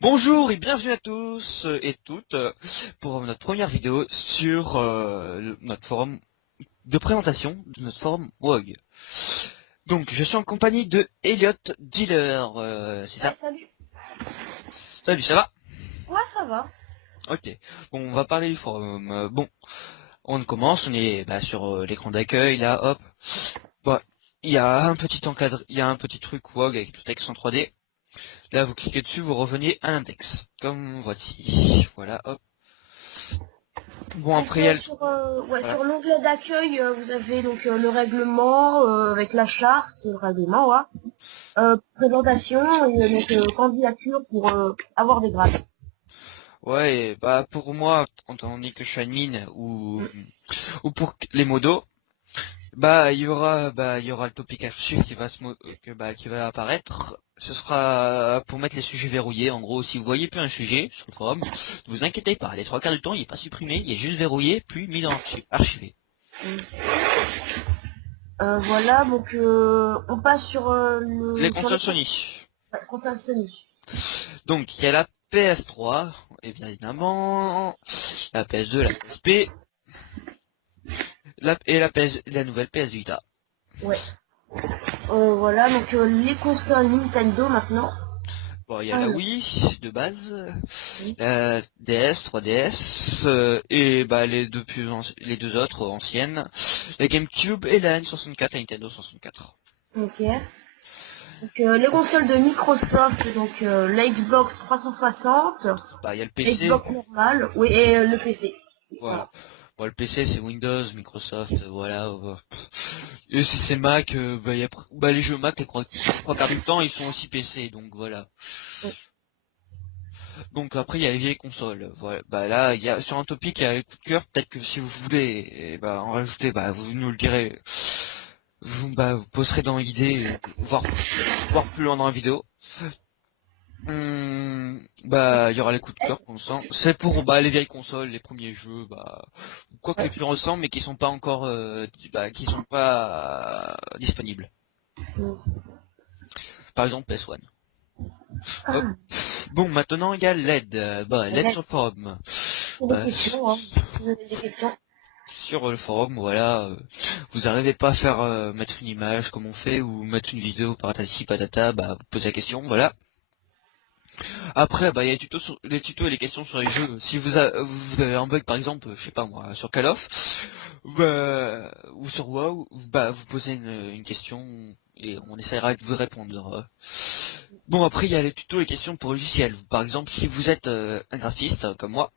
Bonjour et bienvenue à tous et toutes pour notre première vidéo sur notre forum de présentation de notre forum WOG. Donc je suis en compagnie de Elliot Dealer, c'est Ouais, ça? salut. Salut, ça va? Ouais, ça va. Ok, bon on va parler du forum. Bon, on commence, on est sur l'écran d'accueil là, hop. Bon, il y a un petit encadre, il y a un petit truc WOG avec tout texte en 3D. Là vous cliquez dessus, vous revenez à l'index, comme voici. Voilà, hop. Bon Donc après il y a le... Voilà. sur l'onglet d'accueil, vous avez donc le règlement avec la charte, le règlement, ouais. Présentation et candidature pour avoir des grades. Ouais, et bah pour moi, quand on dit que je suis admin ou pour les modos, il y aura le topic archive qui va qui va apparaître. Ce sera pour mettre les sujets verrouillés. En gros, si vous voyez plus un sujet sur le forum, ne vous inquiétez pas. Les trois quarts du temps, il est pas supprimé, il est juste verrouillé puis mis dans archivé. Voilà, donc on passe sur Les sur consoles Sony. console Sony. Donc il y a la PS3, évidemment, la PS2, la PSP, la nouvelle PS Vita. Ouais. Voilà, donc les consoles Nintendo maintenant. Bon, il y a la Alors, Wii de base, oui. la DS, 3DS, et les deux autres anciennes, la GameCube et la N64, la Nintendo 64. Ok. Donc, les consoles de Microsoft, donc la Xbox 360, Bah, il y a le la PC, Xbox normale, oui, et le PC. voilà. Voilà. Bon, le PC c'est Windows, Microsoft, voilà. Et si c'est Mac, les jeux Mac, trois quarts du temps, ils sont aussi PC, donc voilà. Oui. Donc après, il y a les vieilles consoles. Voilà. Bah là, il y a sur un topic, il y a un coup de cœur. Peut-être que si vous voulez, en rajouter, vous nous le direz. Vous posterez dans l'idée, voir plus loin dans la vidéo. Il y aura les coups de cœur pour l'instant. C'est pour les vieilles consoles, les premiers jeux, quoi que les Ouais. plus récents, mais qui sont pas encore, qui sont pas disponibles. Mm. Par exemple PS1. Hop. Ah, Bon, maintenant il y a l'aide. L'aide là, sur le forum. c'est des Bah, questions, hein. Vous avez des questions. sur le forum, voilà, vous arrivez pas à faire mettre une image comme on fait ou mettre une vidéo patati patata, vous posez la question, voilà. Après, il y a les tutos et les questions sur les jeux. Si vous avez un bug par exemple, je sais pas moi, sur Call of, ou sur WoW, vous posez une question et on essaiera de vous répondre. Bon après il y a les tutos et les questions pour logiciels. Par exemple, si vous êtes un graphiste comme moi,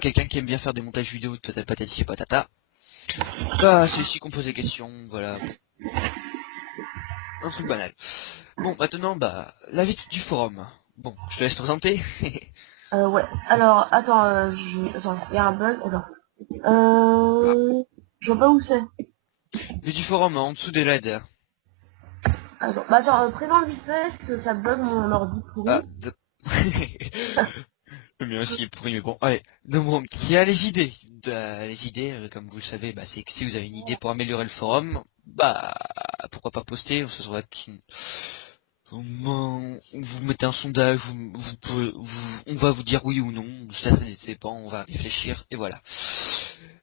quelqu'un qui aime bien faire des montages vidéo, patati patata. C'est ici qu'on pose des questions, voilà. Un truc banal. Bon, maintenant, la vie du forum. Bon, je te laisse présenter. Ouais. Alors, attends, attends, il y a un bug. Attends. Je vois pas où c'est. Vie du forum, en dessous des LED. Attends, présente vite fait, parce que ça bug mon ordi Ah, pourri. le mien aussi est pourri, mais bon, allez. Donc, qui a les idées? Les idées, comme vous le savez, c'est que si vous avez une idée pour améliorer le forum, pourquoi pas poster, ce serait vous mettez un sondage, on va vous dire oui ou non, ça dépend, on va réfléchir, et voilà.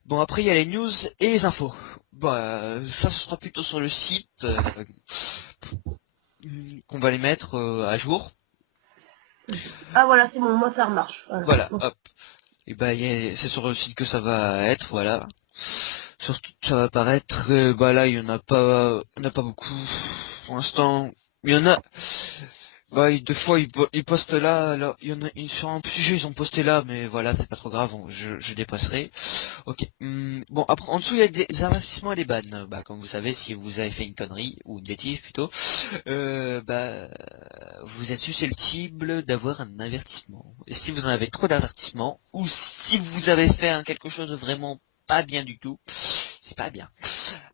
Bon, après, il y a les news et les infos. Ça, ce sera plutôt sur le site qu'on va les mettre à jour. Ah voilà, c'est bon, moi ça remarche. Voilà. Voilà, Bon. hop. Et c'est sur le site que ça va être, voilà. Surtout, ça va apparaître, là, il y en a pas beaucoup. Pour l'instant, il y en a. Des fois, ils postent là, alors, il y en a, sur un sujet, ils ont posté là, mais voilà, c'est pas trop grave, je dépasserai. Ok. Bon, après, en dessous, il y a des avertissements et des bannes. Comme vous savez, si vous avez fait une connerie, ou une bêtise plutôt, vous êtes susceptible d'avoir un avertissement. Et si vous en avez trop d'avertissements, ou si vous avez fait quelque chose de vraiment pas bien du tout, c'est pas bien.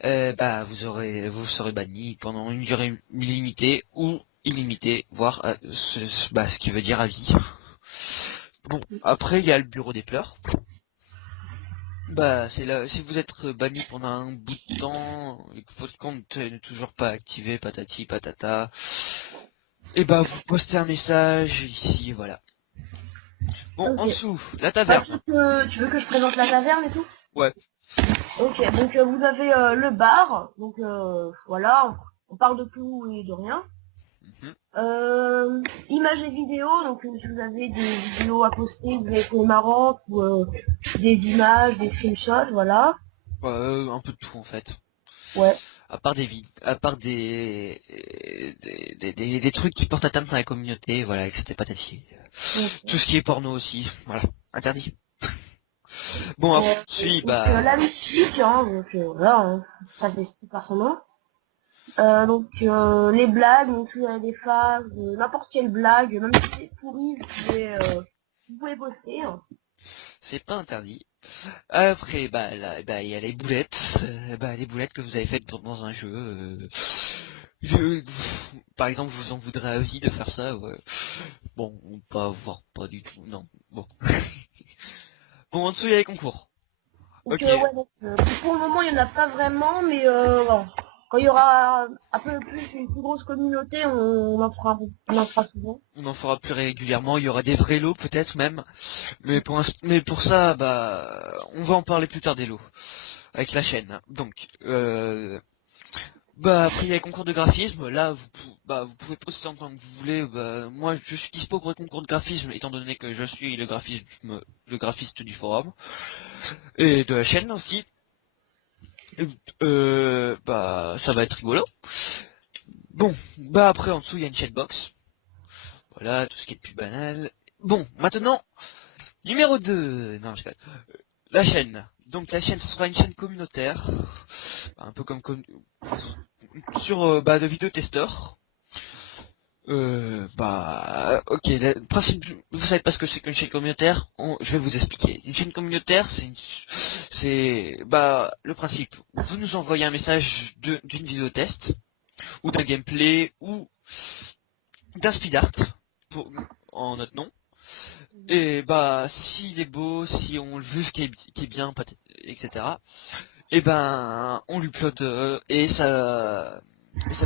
Vous serez banni pendant une durée limitée ou illimitée, voire ce qui veut dire à vie. Bon, après il y a le bureau des pleurs. C'est là, si vous êtes banni pendant un bout de temps et que votre compte n'est toujours pas activé, patati patata, Et bah vous postez un message ici, voilà. Bon, en Ok. dessous, la Bah, taverne. tu veux que je présente la taverne et tout? Ouais. Ok, donc vous avez le bar, donc voilà, on parle de tout et de rien. Mhm. Images et vidéos, donc si vous avez des vidéos à poster, vous avez trouvé marrantes, ou des images, des screenshots, voilà. Ouais, un peu de tout en fait. Ouais. À part à part des trucs qui portent atteinte à la communauté, voilà, etc. patati. Tout Ok. ce qui est porno aussi, voilà, interdit. Bon, Euh, ensuite, donc bah, la musique, hein, donc voilà, hein, ça c'est par son nom. Donc les blagues, donc il y a des phases, n'importe quelle blague, même si c'est pourri, vous pouvez poster, hein. c'est pas interdit. Après, bah, là, bah, il y a les boulettes, bah, les boulettes que vous avez faites dans un jeu. Je- par exemple, je vous en voudrais à vie de faire ça. Ouais. Bon, pas voir, pas du tout, non. Bon. Bon, en dessous, il y a les concours. Donc Ok, ouais, donc, pour le moment il n'y en a pas vraiment, mais bon, quand il y aura un peu plus une plus grosse communauté, on en fera souvent. on en fera plus régulièrement. Il y aura des vrais lots, peut-être même. Mais pour ça, bah, on va en parler plus tard des lots avec la chaîne, hein. Donc, bah après il y a les concours de graphisme. Là, bah, vous pouvez poster en tant que vous voulez. Bah, moi, je suis dispo pour les concours de graphisme, étant donné que je suis le graphiste du forum et de la chaîne aussi. Bah, ça va être rigolo. Bon, bah après en dessous il y a une chatbox. Voilà, tout ce qui est plus banal. Bon, maintenant, numéro 2. Non, je rigole. La chaîne. Donc la chaîne sera une chaîne communautaire, un peu comme sur bah, de vidéos testeurs. Bah ok, le principe, vous savez pas ce que c'est qu'une chaîne communautaire, je vais vous expliquer. Une chaîne communautaire, c'est bah le principe. Vous nous envoyez un message d'une vidéo test ou d'un gameplay ou d'un speed art pour, en notre nom. Et bah s'il est beau, si on le juge qui est bien, etc. Et ben on l'upload et ça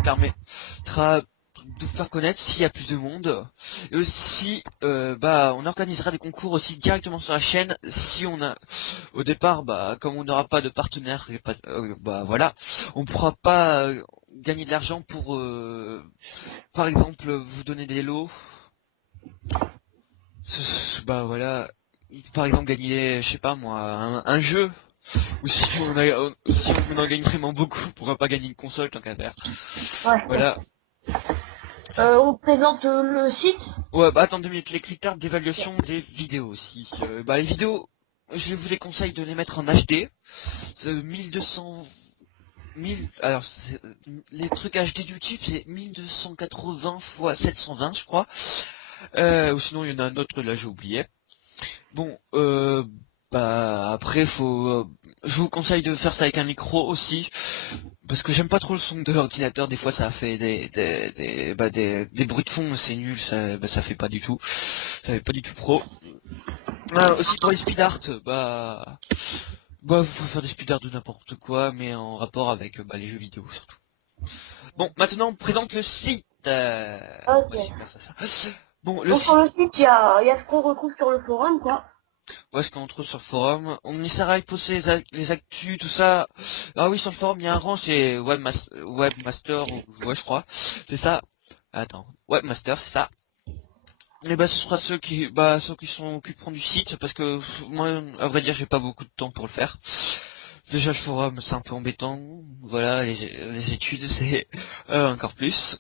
permettra de vous faire connaître s'il y a plus de monde. Et aussi bah on organisera des concours aussi directement sur la chaîne si on a au départ bah comme on n'aura pas de partenaire et pas, bah voilà on pourra pas gagner de l'argent pour par exemple vous donner des lots. Bah voilà, par exemple gagner, je sais pas moi, un jeu. Ou si on en gagne vraiment beaucoup, pourquoi pas gagner une console tant qu'à faire. Ouais. Voilà. On présente le site. Ouais, bah attends 2 minutes, les critères d'évaluation des vidéos aussi. Bah les vidéos, je vous les conseille de les mettre en HD. 1200... 1000, alors les trucs HD de YouTube c'est 1280 x 720 je crois. Ou sinon il y en a un autre là j'ai oublié. Bon, bah après je vous conseille de faire ça avec un micro aussi, parce que j'aime pas trop le son de l'ordinateur. Des fois, ça fait des bruits de fond, c'est nul, ça fait pas du tout, ça fait pas du tout pro. Aussi pour les speed art, vous pouvez faire des speed art de n'importe quoi, mais en rapport avec les jeux vidéo surtout. Bon, maintenant on présente le site. Ouais, Ok. super, ça. Bon, le Donc sur site. le site, il y a ce qu'on retrouve sur le forum, quoi. Où est-ce qu'on trouve sur le forum? On essaiera de poster les actus, tout ça. Ah oui, sur le forum, il y a un rang, c'est Webmaster, ouais, je crois. C'est ça. Attends. Webmaster, c'est ça. Et bah, ce sera ceux qui occuperont du site, parce que moi, à vrai dire, j'ai pas beaucoup de temps pour le faire. Déjà, le forum, c'est un peu embêtant. Voilà, les études, c'est encore plus.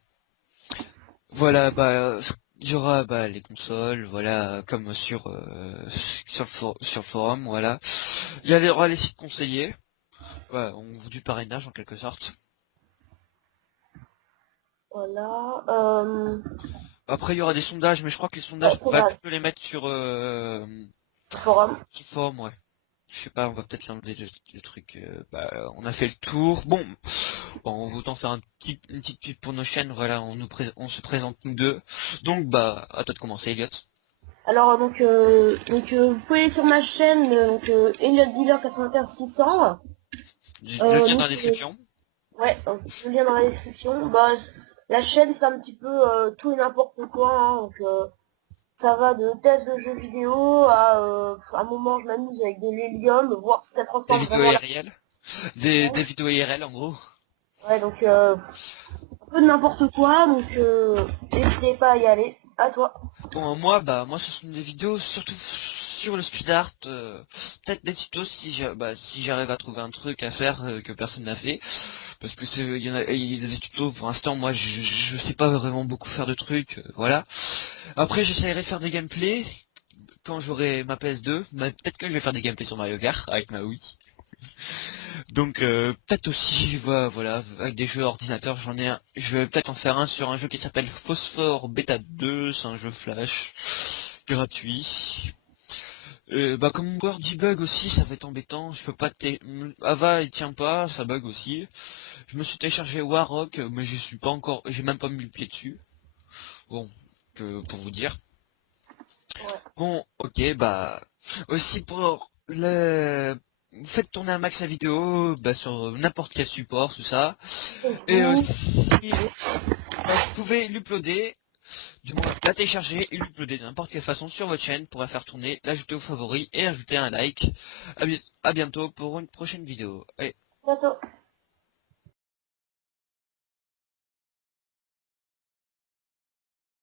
Voilà, il y aura les consoles, voilà, comme sur le forum, voilà. Il y aura les sites conseillés, ouais, on vous du parrainage en quelque sorte. Voilà. Après il y aura des sondages, mais je crois que les Ouais, sondages on c'est va base. plutôt les mettre Le forum. sur le forum, ouais. Je sais pas, on va peut-être l'enlever le truc. On a fait le tour. Bon, on va autant faire une petite pub pour nos chaînes. Voilà, on se présente nous deux. Donc à toi de commencer, Elliot. Alors vous pouvez aller sur ma chaîne, Elliot Dealer 91 600. Le lien dans Donc la description. ouais, le lien dans la description. Bah, La chaîne, c'est un petit peu tout et n'importe quoi, hein, donc ça va de tests de jeux vidéo à un moment je m'amuse avec des légumes, voir si ça Des transforme vidéos vraiment la... IRL. Des vidéos IRL en gros. Ouais, donc un peu de n'importe quoi, donc n'hésitez pas à y aller. À toi. Bon, moi, ce sont des vidéos surtout sur le speed art, peut-être des tutos si j'arrive à trouver un truc à faire que personne n'a fait, parce que il y a des tutos pour l'instant, moi, je sais pas vraiment beaucoup faire de trucs, voilà. Après, j'essaierai de faire des gameplays quand j'aurai ma PS2, mais peut-être que je vais faire des gameplays sur Mario Kart avec ma Wii. Donc peut-être aussi, voilà, avec des jeux ordinateurs, j'en ai un. Je vais peut-être en faire un sur un jeu qui s'appelle Phosphore Beta 2, c'est un jeu flash, gratuit. Comme mon Word debug aussi, ça va être embêtant, je peux pas Ava il tient pas, ça bug aussi. Je me suis téléchargé Warrock, mais je suis pas encore. J'ai même pas mis le pied dessus. Bon, pour vous dire. Ouais. Bon, ok, aussi pour le faites tourner un max la vidéo sur n'importe quel support, tout ça. Et Facebook. aussi, vous pouvez l'uploader, du moins la télécharger et l'uploader de n'importe quelle façon sur votre chaîne pour la faire tourner, l'ajouter aux favoris et ajouter un like. À bientôt pour une prochaine vidéo. Allez. Bientôt.